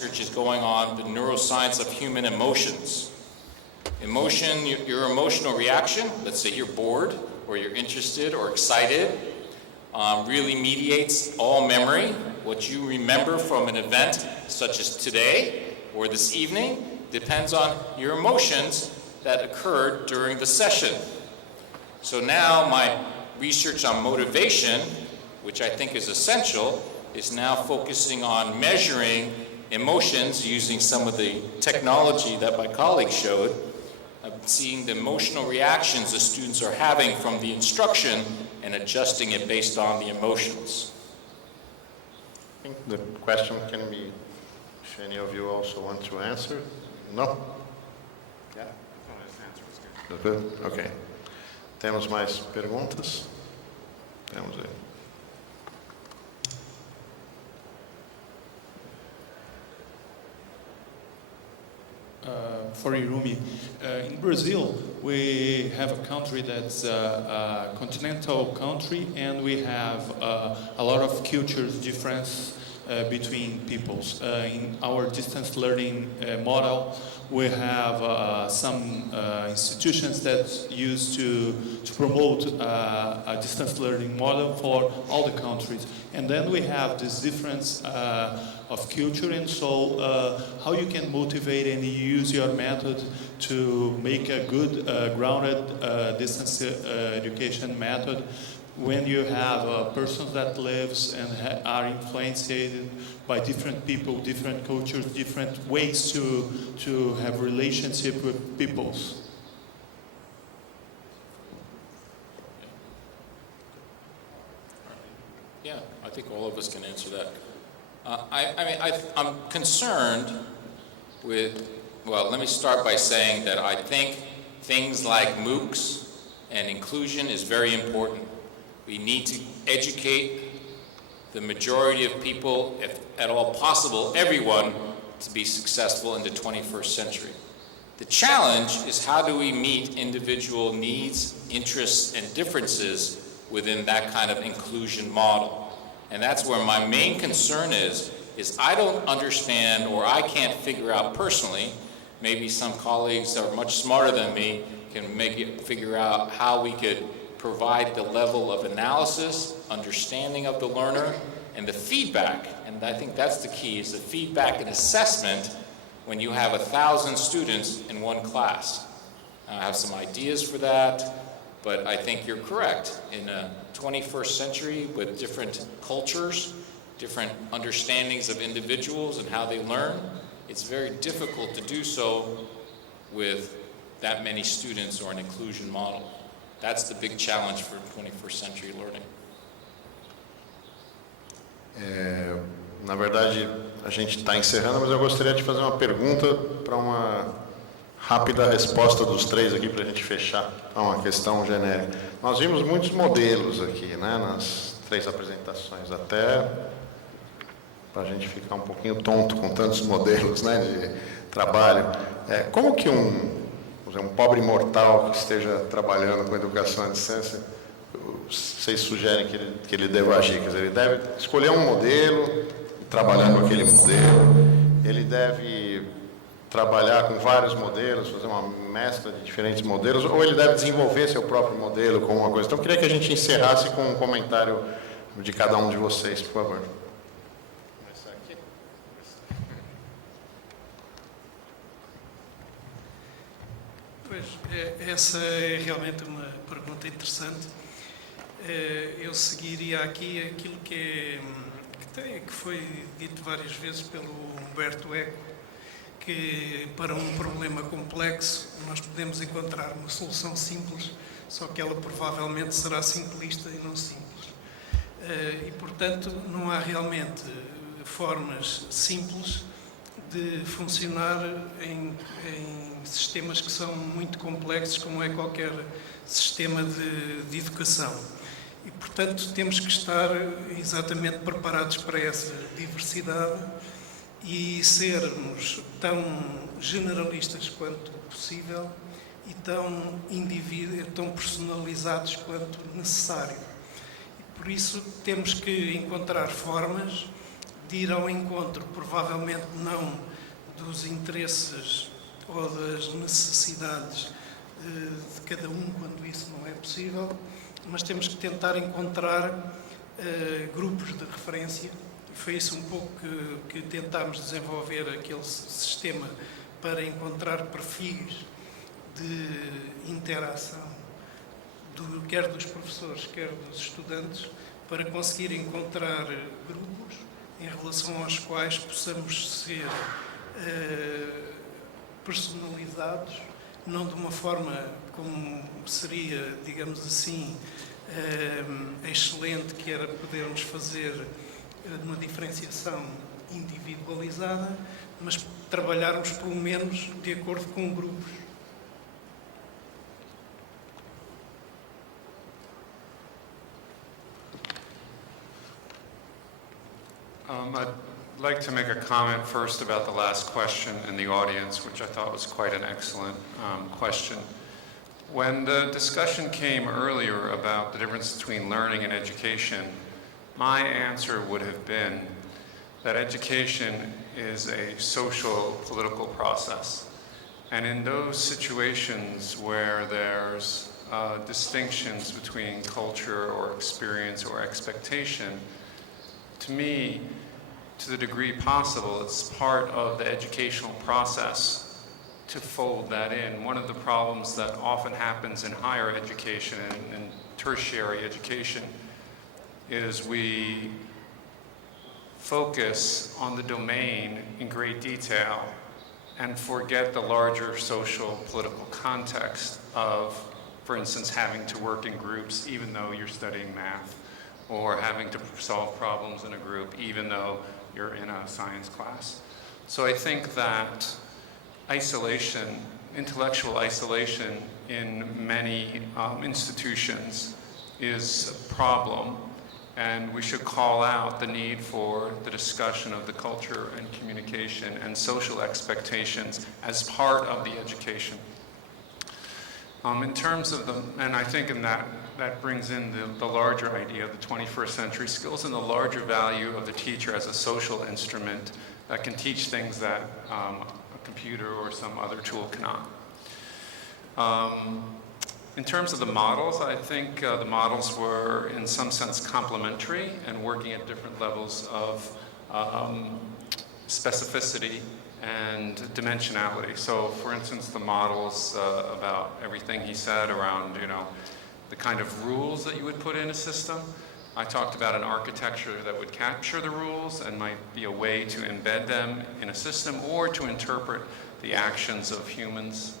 Research is going on the neuroscience of human emotions. Emotion, your emotional reaction, let's say you're bored or you're interested or excited, really mediates all memory. What you remember from an event such as today or this evening depends on your emotions that occurred during the session. So now my research on motivation, which I think is essential, is now focusing on measuring emotions using some of the technology that my colleague showed, seeing the emotional reactions the students are having from the instruction and adjusting it based on the emotions. I think the question can be, if any of you also want to answer. No? Yeah? Good? Ok. Temos mais perguntas? Temos aí. For Hirumi, in Brazil, we have a country that's a continental country, and we have a lot of cultures difference between peoples. In our distance learning model, we have some institutions that used to promote a distance learning model for all the countries. And then we have this difference of culture, and so how you can motivate and use your method to make a good grounded distance education method when you have persons that lives and are influenced by different people, different cultures, different ways to have relationship with peoples. Yeah, I think all of us can answer that. I'm concerned with, well, let me start by saying that I think things like MOOCs and inclusion is very important. We need to educate the majority of people, if at all possible, everyone, to be successful in the 21st century. The challenge is how do we meet individual needs, interests, and differences within that kind of inclusion model. And that's where my main concern is I don't understand, or I can't figure out personally, maybe some colleagues that are much smarter than me can figure out how we could provide the level of analysis, understanding of the learner, and the feedback. And I think that's the key, is the feedback and assessment when you have 1,000 students in one class. I have some ideas for that, but I think you're correct. In a 21st century with different cultures, different understandings of individuals and how they learn, it's very difficult to do so with that many students or an inclusion model. That's the big challenge for 21st century learning. Na verdade, a gente está encerrando, mas eu gostaria de fazer uma pergunta para uma rápida resposta dos três aqui para a gente fechar. Uma questão genérica. Nós vimos muitos modelos aqui, né, nas três apresentações, até para a gente ficar um pouquinho tonto com tantos modelos, né, de trabalho. Como que um pobre mortal que esteja trabalhando com educação à distância, vocês sugerem que ele deva agir? Quer dizer, ele deve escolher um modelo e trabalhar com aquele modelo, ele deve trabalhar com vários modelos, fazer uma mescla de diferentes modelos, ou ele deve desenvolver seu próprio modelo com uma coisa. Então, eu queria que a gente encerrasse com um comentário de cada um de vocês, por favor. Pois, essa é realmente uma pergunta interessante. Eu seguiria aqui aquilo que foi dito várias vezes pelo Humberto Eco, que para um problema complexo nós podemos encontrar uma solução simples, só que ela provavelmente será simplista e não simples. E, portanto, não há realmente formas simples de funcionar em sistemas que são muito complexos, como é qualquer sistema de educação. E, portanto, temos que estar exatamente preparados para essa diversidade e sermos tão generalistas quanto possível e tão personalizados quanto necessário. E por isso temos que encontrar formas de ir ao encontro, provavelmente não dos interesses ou das necessidades de cada um, quando isso não é possível, mas temos que tentar encontrar grupos de referência. Foi isso um pouco que tentámos desenvolver aquele sistema para encontrar perfis de interação, quer dos professores, quer dos estudantes, para conseguir encontrar grupos em relação aos quais possamos ser personalizados, não de uma forma como seria, digamos assim, excelente, que era podermos fazer uma diferenciação individualizada, mas trabalharmos pelo menos de acordo com grupos. I'd like to make a comment first about the last question in the audience, which I thought was quite an excellent question. When the discussion came earlier about the difference between learning and education, my answer would have been that education is a social, political process. And in those situations where there's distinctions between culture or experience or expectation, to me, to the degree possible, it's part of the educational process to fold that in. One of the problems that often happens in higher education and tertiary education is we focus on the domain in great detail and forget the larger social political context of, for instance, having to work in groups even though you're studying math, or having to solve problems in a group even though you're in a science class. So I think that isolation, intellectual isolation in many institutions is a problem, and we should call out the need for the discussion of the culture and communication and social expectations as part of the education. In terms of and I think in that brings in the larger idea of the 21st century skills and the larger value of the teacher as a social instrument that can teach things that a computer or some other tool cannot. In terms of the models, I think the models were in some sense complementary and working at different levels of specificity and dimensionality. So for instance, the models about everything he said around, the kind of rules that you would put in a system. I talked about an architecture that would capture the rules and might be a way to embed them in a system or to interpret the actions of humans.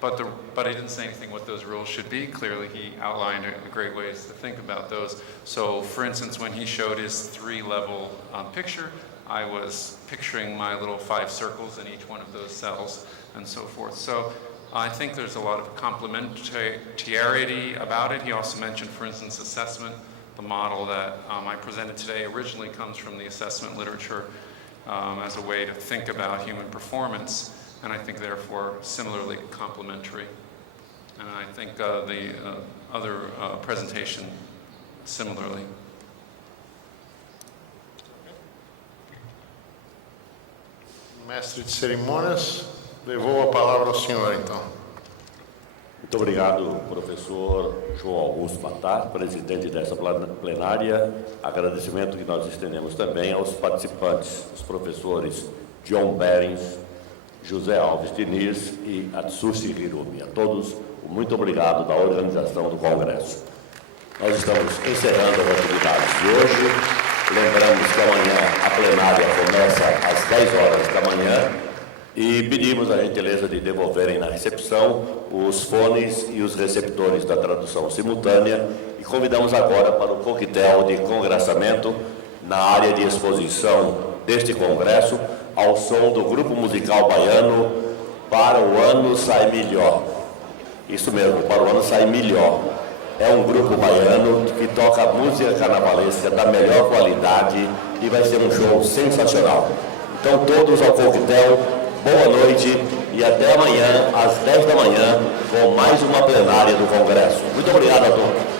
But I didn't say anything what those rules should be. Clearly, he outlined great ways to think about those. So, for instance, when he showed his 3-level picture, I was picturing my little 5 circles in each one of those cells and so forth. So I think there's a lot of complementarity about it. He also mentioned, for instance, assessment. The model that I presented today originally comes from the assessment literature as a way to think about human performance, and I think therefore similarly complementary. And I think the other presentation similarly. Mestre de cerimônias, devolvo a palavra ao senhor, então. Muito obrigado, professor João Augusto Matar, presidente dessa plenária. Agradecimento que nós estendemos também aos participantes, os professores Behrens, José Alves, Diniz e Atsusi Hirumi. A todos, muito obrigado da organização do Congresso. Nós estamos encerrando as atividades de hoje. Lembramos que amanhã a plenária começa às 10 horas da manhã e pedimos a gentileza de devolverem na recepção os fones e os receptores da tradução simultânea e convidamos agora para o coquetel de congraçamento na área de exposição deste congresso ao som do grupo musical baiano Para o Ano Sai Melhor. Isso mesmo, Para o Ano Sai Melhor. É um grupo baiano que toca música carnavalesca da melhor qualidade e vai ser um show sensacional. Então todos ao coquetel, boa noite e até amanhã às 10 da manhã com mais uma plenária do Congresso. Muito obrigado a todos.